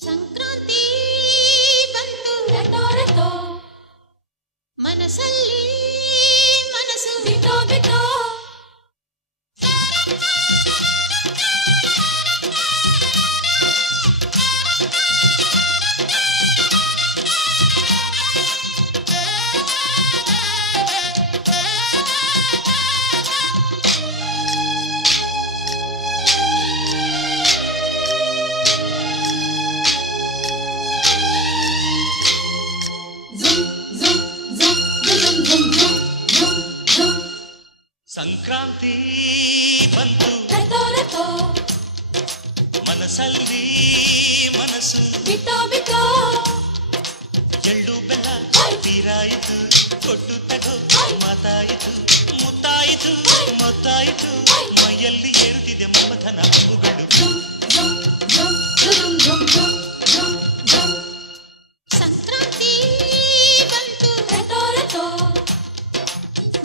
ಸಂಕ್ರಾಂತಿ ಬಂತು ರಟೋ ರಟೋ ಮನಸ್ಸಲ್ಲಿ ಮನಸ್ಸು ಬಿಟೋ ಬಿಟೋ ಸಂಕ್ರಾಂತಿ ಬಂತು ರಟೋ ರಟೋ ಮನಸ್ಸಲ್ಲಿ ಮನಸ್ಸು ಬಿಟೋ ಬಿಟೋ ಎಳ್ಳು ಬೆಲ್ಲ ತೀರಾಯಿತು ಕೊಟ್ಟು ತಗೋ ಮಾತಾಯಿತು ಮುತ್ತಾಯಿತು ಮೊತ್ತಾಯಿತು ಮೈಯಲ್ಲಿ ಏರುತ್ತಿದೆ ಮಮಥನ ಹಬ್ಬುಗಳು ಸಂಕ್ರಾಂತಿ ಬಂತು ರಟೋ ರಟೋ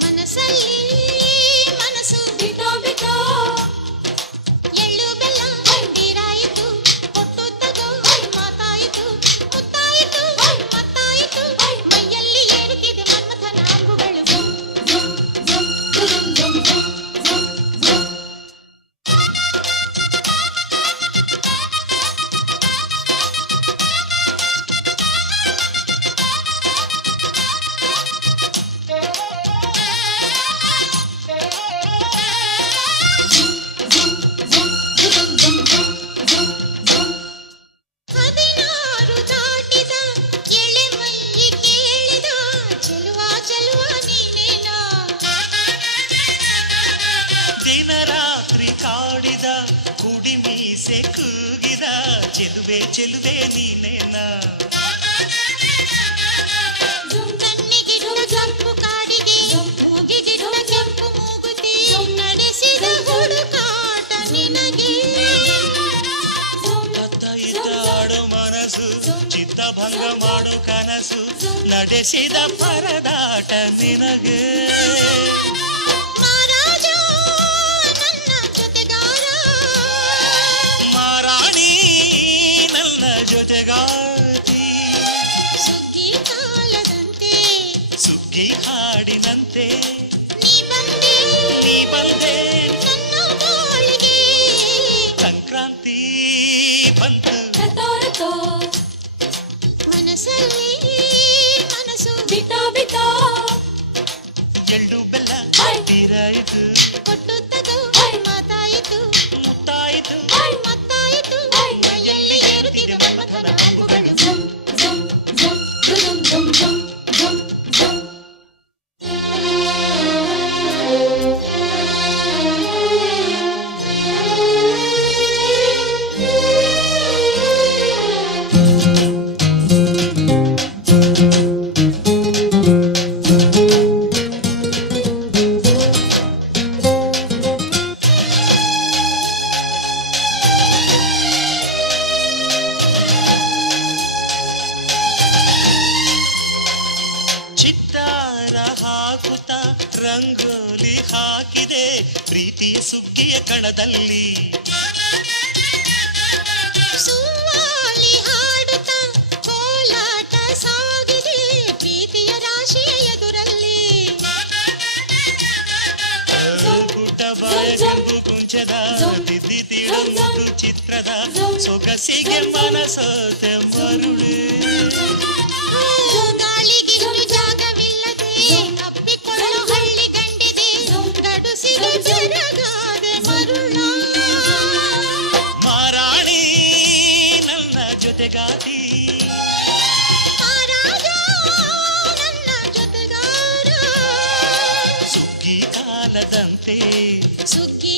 ಮನಸ್ಸಲ್ಲಿ ಮನಸ್ಸು ಬಿಟೋ ಬಿಟೋ ಎಳ್ಳು ಬೆಲ್ಲ ತೀರಾಯಿತು ಕೊಟ್ಟು ತಗೋ ಮಾತಾಯಿತು ಮುತ್ತಾಯಿತು ಮತ್ತಾಯಿತು ಮೈಯಲ್ಲಿ ಏರುತ್ತಿದೆ ಮನ್ಮಥನ ಅಂಬುಗಳು ಹದಿನಾರು ದಾಟಿದ ಎಳೆ ಮೈ ಕೇಳಿದ ಚೆಲುವ ಚೆಲುವ ನೀನೇನಾ ದಿನ ರಾತ್ರಿ ಕಾಡಿದ ಕುಡಿ ಮೀಸೆ ಕೂಗಿದ ಚೆಲುವೆ ಚೆಲುವೆ ನೀನೇನ ಕಣ್ಣಿಗಿಡುವ ಕೆಂಪು ಕಾಡಿಗೆ ಮೂಗಿಗಿಡುವ ಕೆಂಪು ಮೂಗುತಿ ನಡೆಸಿದ ಹುಡುಕಾಟ ನಿನಗೆ ಅತ್ತ ಇತ್ತ ಆಡೋ ಮನಸ್ಸು ಚಿತ್ತಭಂಗ ಮಾಡೋ ಕನಸು ನಡೆಸಿದ ಪರದಾಟ ನಿನಗೆ ಮಹಾರಾಜ ನನ್ನ ಜೊತೆಗಾರ ಮಾರಾಣಿ ನನ್ನ ಜೊತೆಗಾತಿ ಸುಗ್ಗಿ ಕಾಲದಂತೆ ಸುಗ್ಗಿ ಹಾಡಿನಂತೆ ನೀ ಬಂದೆ ನನ್ನ ಬಾಳಿಗೆ ಸಂಕ್ರಾಂತಿ ಬಂತು ರಟೋ ರಟೋ ಮನಸ್ಸಲ್ಲಿ ಮನಸ್ಸು ಬಿಟೋ ಬಿಟೋ ಎಳ್ಳು ಬೆಲ್ಲ ತೀರಾಯಿತು ಕೊಟ್ಟು ತಗೋ ಮಾತಾಯಿತು ಮುತ್ತಾಯಿತು ಮತ್ತಾಯಿತು ಮೈಯಲ್ಲಿ ಏರುತ್ತಿದೆ ಮನ್ಮಥನ ಅಂಬುಗಳು ಚಿತ್ತಾರ ಹಾಕುತ್ತ ರಂಗೋಲಿ ಹಾಕಿದೆ ಪ್ರೀತಿಯ ಸುಗ್ಗಿಯ ಕಣದಲ್ಲಿ ಸುವಾಲಿ ಹಾಡುತ್ತ ಕೋಲಾಟ ಸಾಗಿದೆ ಪ್ರೀತಿಯ ರಾಶಿಯ ಎದುರಲ್ಲಿ ಪುಟ್ಟ ಬಾಯ ಕೆಂಪು ಕುಂಚದ ತಿದ್ದಿ ತೀಡೊಂದು ಚಿತ್ರದ ಸೊಗಸಿಗೆ ಮನಸೋತೆ ಮರುಳು ಗಾಳಿಗಿಷ್ಟು ಜಾಗವಿಲ್ಲದೆ ಅಪ್ಪಿಕೊಳ್ಳೋ ಹಳ್ಳಿ ಗಂಡಿದೆ ಗಡುಸಿಗೆ ಜರಗಾದೆ ಮರುಳ ಮಾರಾಣಿ ನನ್ನ ಜೊತೆಗಾತಿ ಮಹಾರಾಜ ನನ್ನ ಜೊತೆಗಾರ ಸುಗ್ಗಿ ಕಾಲದಂತೆ ಸುಗ್ಗಿ